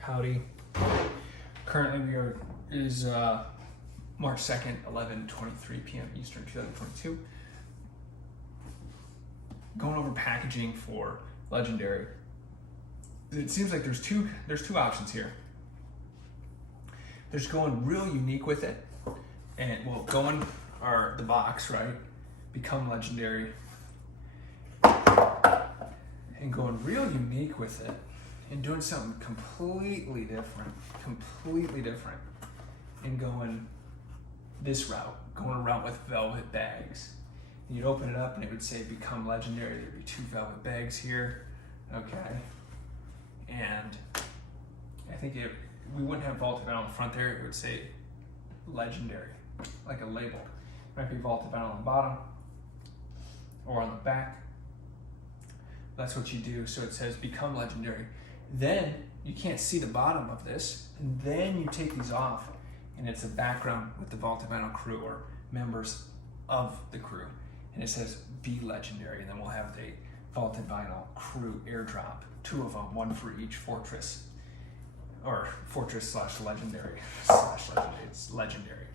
Howdy. Currently is March 2nd, 11:23 p.m. Eastern 2022. Going over packaging for Legendary. It seems like there's two options here. There's going real unique with it, and well, going or the box, right? Become Legendary, and going real unique with it, and doing something completely different, and going this route, going around with velvet bags. And you'd open it up and it would say Become Legendary. There'd be 2 velvet bags here, okay? And I think we wouldn't have vaulted vinyl on the front there, it would say Legendary, like a label. It might be vaulted vinyl on the bottom or on the back. That's what you do, so it says Become Legendary. Then you can't see the bottom of this, and then you take these off, and it's a background with the vaulted vinyl crew or members of the crew, and it says Be Legendary, and then we'll have the vaulted vinyl crew airdrop, 2 of them, 1 for each fortress, or fortress / legendary it's legendary,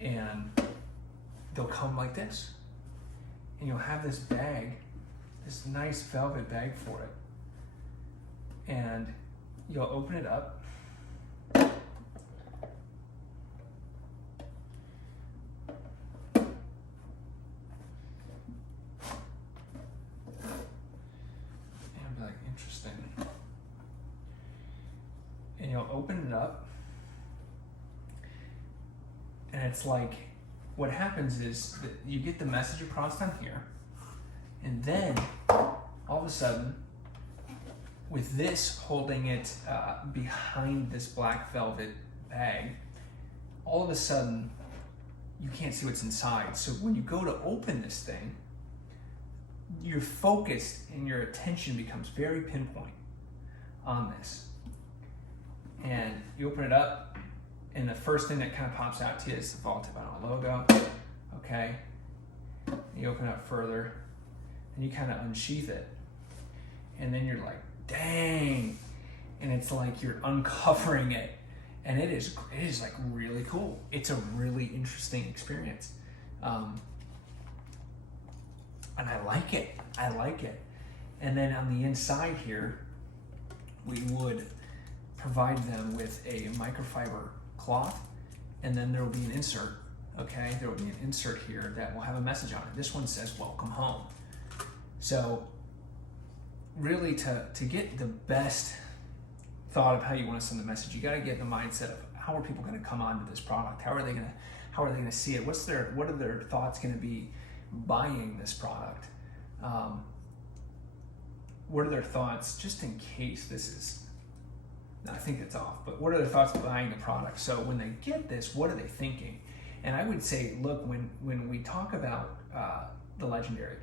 and they'll come like this, and you'll have this bag, this nice velvet bag for it. And you'll open it up, and be like, interesting. And you'll open it up, and it's like, what happens is that you get the message across on here, and then all of a sudden, with this holding it behind this black velvet bag, all of a sudden you can't see what's inside. So when you go to open this thing, you're focused and your attention becomes very pinpoint on this. And you open it up, and the first thing that kind of pops out to you is the vaulted vinyl logo, okay? And you open it up further, and you kind of unsheath it, and then you're like, dang, and it's like you're uncovering it, and it is like really cool. It's a really interesting experience, and I like it. And then on the inside here, we would provide them with a microfiber cloth, and then there will be an insert. Okay, there will be an insert here that will have a message on it. This one says "Welcome Home." So really, to get the best thought of how you want to send the message, you got to get the mindset of how are people going to come onto this product? How are they going to see it? What are their thoughts going to be buying this product? What are their thoughts, just in case this is? No, I think it's off. But what are their thoughts buying the product? So when they get this, what are they thinking? And I would say, look, when we talk about the Legendary,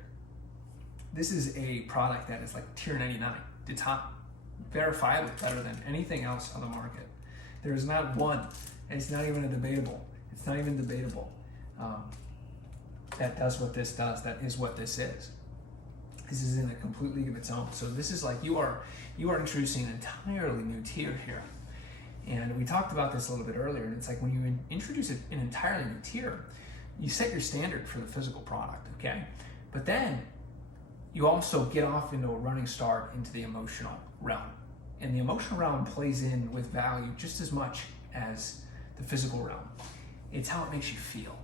this is a product that is like tier 99. It's hot, verifiably better than anything else on the market. There is not one, and it's not even debatable. That does what this does. That is what this is. This is in a complete league of its own. So this is like you are introducing an entirely new tier here. And we talked about this a little bit earlier, and it's like when you introduce an entirely new tier, you set your standard for the physical product, okay? But then you also get off into a running start into the emotional realm. And the emotional realm plays in with value just as much as the physical realm. It's how it makes you feel.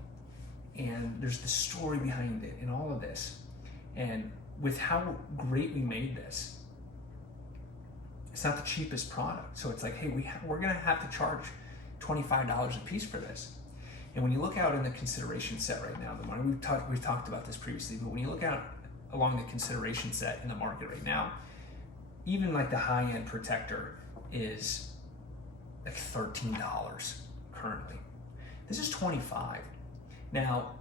And there's the story behind it and all of this. And with how great we made this, it's not the cheapest product. So it's like, hey, we're gonna have to charge $25 a piece for this. And when you look out in the consideration set right now, the money we've talked about this previously, but when you look out along the consideration set in the market right now, even like the high-end protector is like $13 currently. This is $25. Now,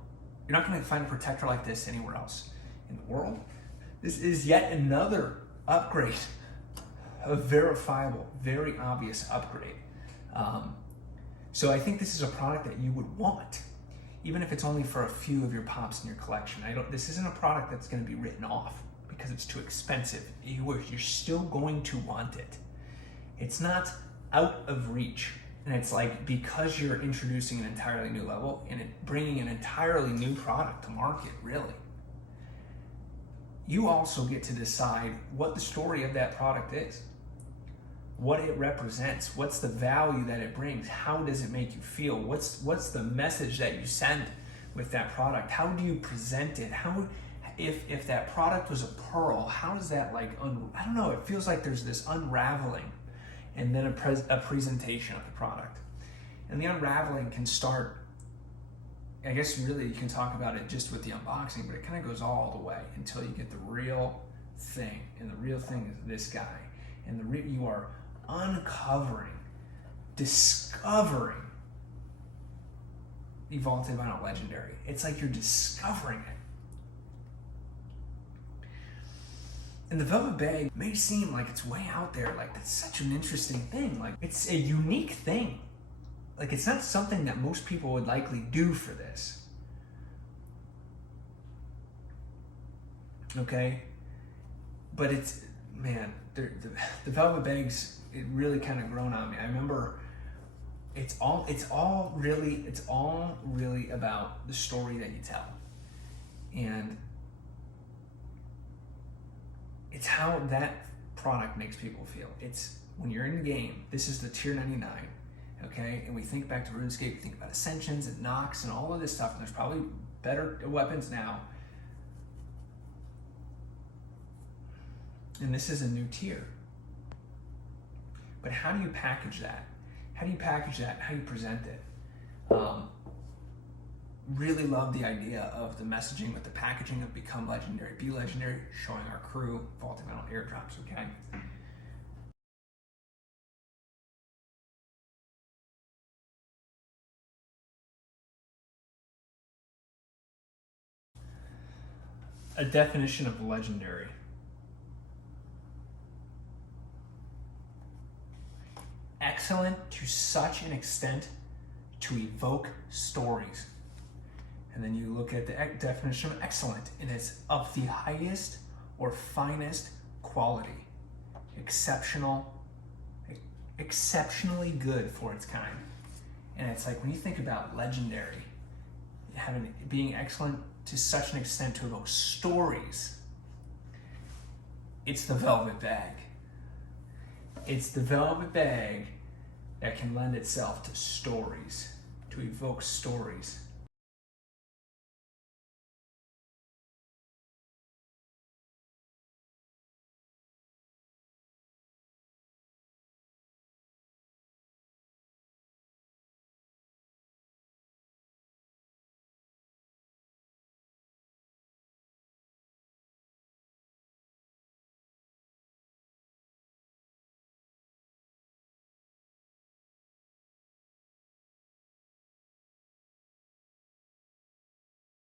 you're not going to find a protector like this anywhere else in the world. This is yet another upgrade, a verifiable, very obvious upgrade. So I think this is a product that you would want, even if it's only for a few of your pops in your collection. This isn't a product that's going to be written off because it's too expensive. You're still going to want it. It's not out of reach. And it's like, because you're introducing an entirely new level and bringing an entirely new product to market, really, you also get to decide what the story of that product is, what it represents, what's the value that it brings, how does it make you feel, what's the message that you send with that product, how do you present it, if that product was a pearl, how does that I don't know, it feels like there's this unraveling and then a presentation of the product. And the unraveling can start, I guess really you can talk about it just with the unboxing, but it kind of goes all the way until you get the real thing. And the real thing is this guy. And you are uncovering, discovering the Vaulted Vinyl Legendary. It's like you're discovering it. And the velvet bag may seem like it's way out there, like that's such an interesting thing. Like, it's a unique thing. Like, it's not something that most people would likely do for this. Okay? But it's, man, the velvet bags, it really kind of grown on me. I remember it's all really about the story that you tell. And it's how that product makes people feel. It's when you're in the game, this is the tier 99, okay? And we think back to RuneScape, we think about Ascensions and Nox and all of this stuff, and there's probably better weapons now. And this is a new tier. But how do you package that? How do you package that? How do you present it? Really love the idea of the messaging with the packaging of Become Legendary, Be Legendary, showing our crew Vaulted Vinyl airdrops, okay? A definition of legendary. Excellent to such an extent to evoke stories. And then you look at the definition of excellent, and it's of the highest or finest quality. Exceptionally good for its kind. And it's like, when you think about legendary, being excellent to such an extent to evoke stories, it's the velvet bag. It's the velvet bag that can lend itself to stories, to evoke stories.